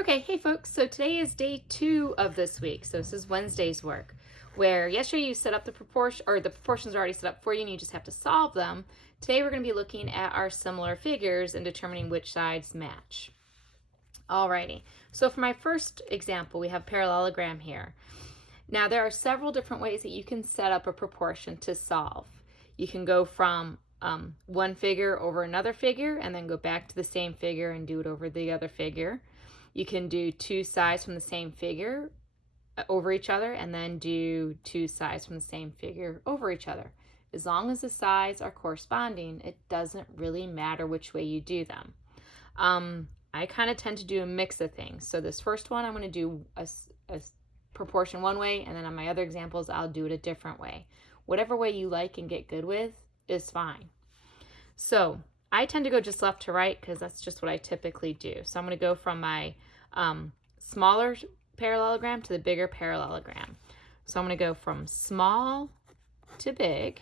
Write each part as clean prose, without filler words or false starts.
Okay, hey folks, so today is day 2 of this week. So this is Wednesday's work, where yesterday you set up the proportion, or the proportions are already set up for you and you just have to solve them. Today we're going to be looking at our similar figures and determining which sides match. Alrighty, so for my first example, we have parallelogram here. Now there are several different ways that you can set up a proportion to solve. You can go from one figure over another figure and then go back to the same figure and do it over the other figure. You can do two sides from the same figure over each other and then do two sides from the same figure over each other. As long as the sides are corresponding, it doesn't really matter which way you do them. I kind of tend to do a mix of things. So this first one, I'm going to do a proportion one way, and then on my other examples, I'll do it a different way. Whatever way you like and get good with is fine. So I tend to go just left to right because that's just what I typically do. So I'm going to go from my smaller parallelogram to the bigger parallelogram. So I'm going to go from small to big.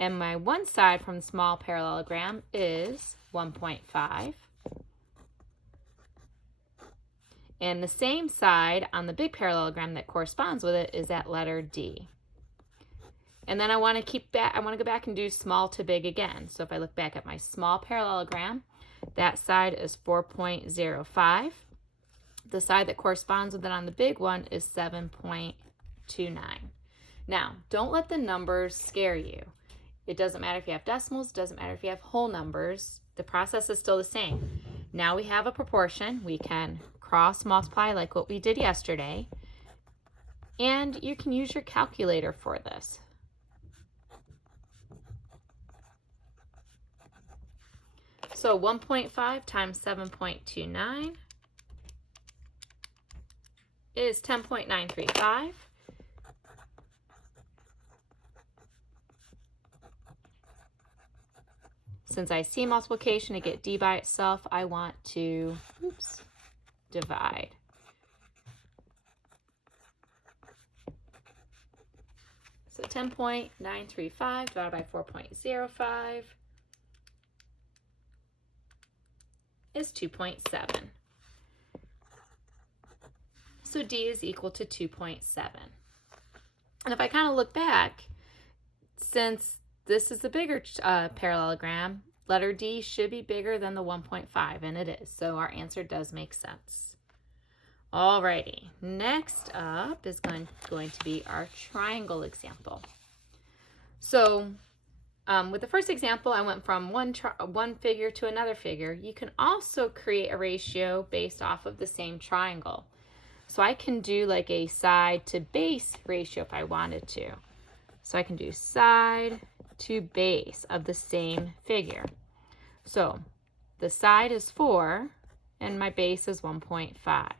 And my one side from the small parallelogram is 1.5. And the same side on the big parallelogram that corresponds with it is at letter D. And then I want to go back and do small to big again. So if I look back at my small parallelogram, that side is 4.05. The side that corresponds with it on the big one is 7.29. Now, don't let the numbers scare you. It doesn't matter if you have decimals, it doesn't matter if you have whole numbers. The process is still the same. Now we have a proportion. We can cross multiply like what we did yesterday. And you can use your calculator for this. So 1.5 times 7.29 is 10.935. Since I see multiplication to get D by itself, I want to divide. So 10.935 divided by 4.05 is 2.7. So D is equal to 2.7. And if I kind of look back, since this is the bigger parallelogram, letter D should be bigger than the 1.5, and it is. So our answer does make sense. Alrighty, next up is going to be our triangle example. So with the first example, I went from one figure to another figure. You can also create a ratio based off of the same triangle. So I can do like a side to base ratio if I wanted to. So I can do side to base of the same figure. So the side is 4 and my base is 1.5.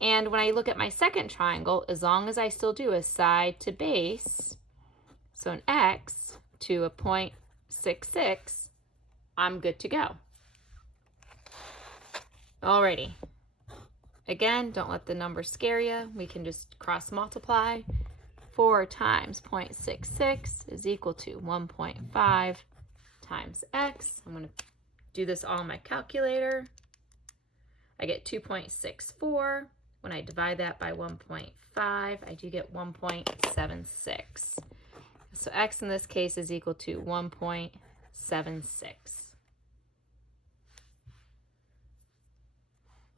And when I look at my second triangle, as long as I still do a side to base, so an x to a 0.66, I'm good to go. Alrighty. Again, don't let the numbers scare you. We can just cross multiply. 4 times 0.66 is equal to 1.5 times x. I'm going to do this all on my calculator. I get 2.64. When I divide that by 1.5, I do get 1.76. So x in this case is equal to 1.76.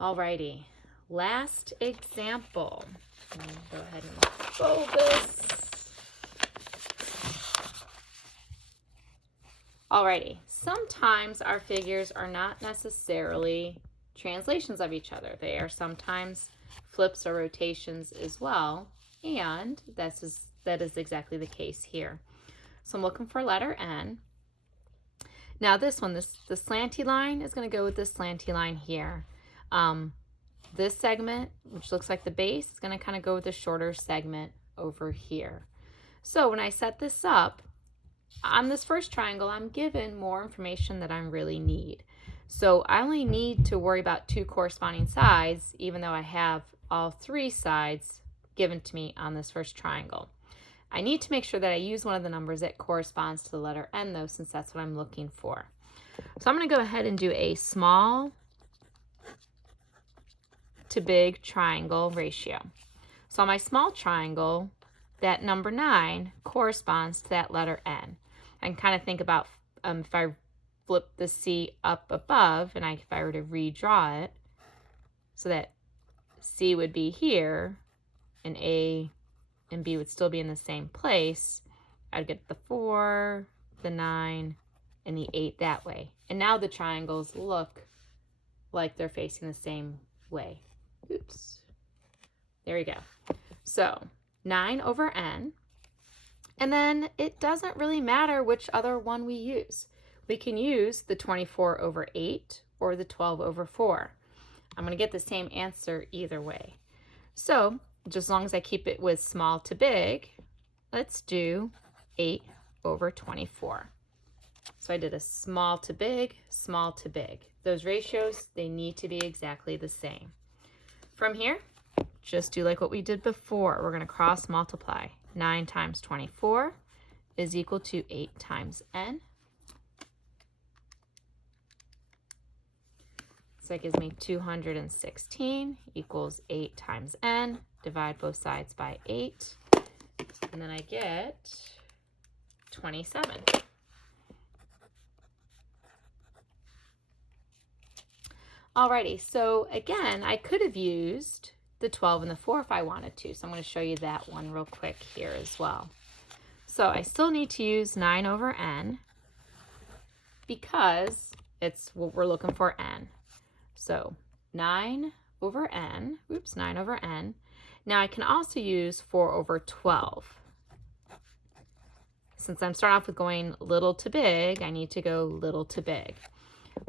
Alrighty, last example. Go ahead and focus. Alrighty, sometimes our figures are not necessarily translations of each other. They are sometimes flips or rotations as well, and that is exactly the case here. So I'm looking for letter N. Now this one, the slanty line is going to go with this slanty line here. This segment, which looks like the base, is going to kind of go with the shorter segment over here. So when I set this up, on this first triangle, I'm given more information that I really need. So I only need to worry about 2 corresponding sides, even though I have all 3 sides given to me on this first triangle. I need to make sure that I use one of the numbers that corresponds to the letter N, though, since that's what I'm looking for. So I'm going to go ahead and do a small to big triangle ratio. So on my small triangle, that number 9 corresponds to that letter N. I can kind of think about if I flip the C up above and if I were to redraw it, so that C would be here and A and B would still be in the same place, I'd get the 4, the 9, and the 8 that way. And now the triangles look like they're facing the same way. Oops. There we go. So 9 over N. And then it doesn't really matter which other one we use. We can use the 24 over 8 or the 12 over 4. I'm going to get the same answer either way. So just as long as I keep it with small to big, let's do 8 over 24. So I did a small to big, small to big. Those ratios, they need to be exactly the same. From here, just do like what we did before. We're going to cross multiply. 9 times 24 is equal to 8 times N. So that gives me 216 equals 8 times N. Divide both sides by 8. And then I get 27. Alrighty, so again, I could have used the 12 and the 4 if I wanted to. So I'm going to show you that one real quick here as well. So I still need to use 9 over N because it's what we're looking for, N. So 9 over N, oops, 9 over N. Now I can also use 4 over 12. Since I'm starting off with going little to big, I need to go little to big.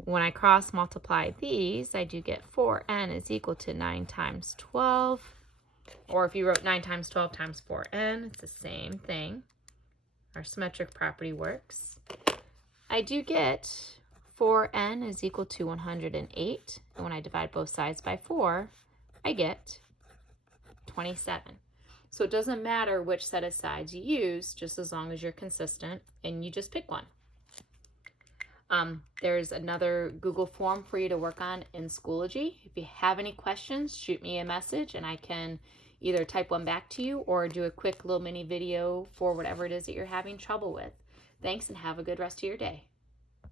When I cross multiply these, I do get 4N is equal to 9 times 12. Or if you wrote 9 times 12 times 4N, it's the same thing. Our symmetric property works. I do get 4N is equal to 108. And when I divide both sides by 4, I get 27. So it doesn't matter which set of sides you use, just as long as you're consistent and you just pick one. There's another Google form for you to work on in Schoology. If you have any questions, shoot me a message and I can either type one back to you or do a quick little mini video for whatever it is that you're having trouble with. Thanks and have a good rest of your day.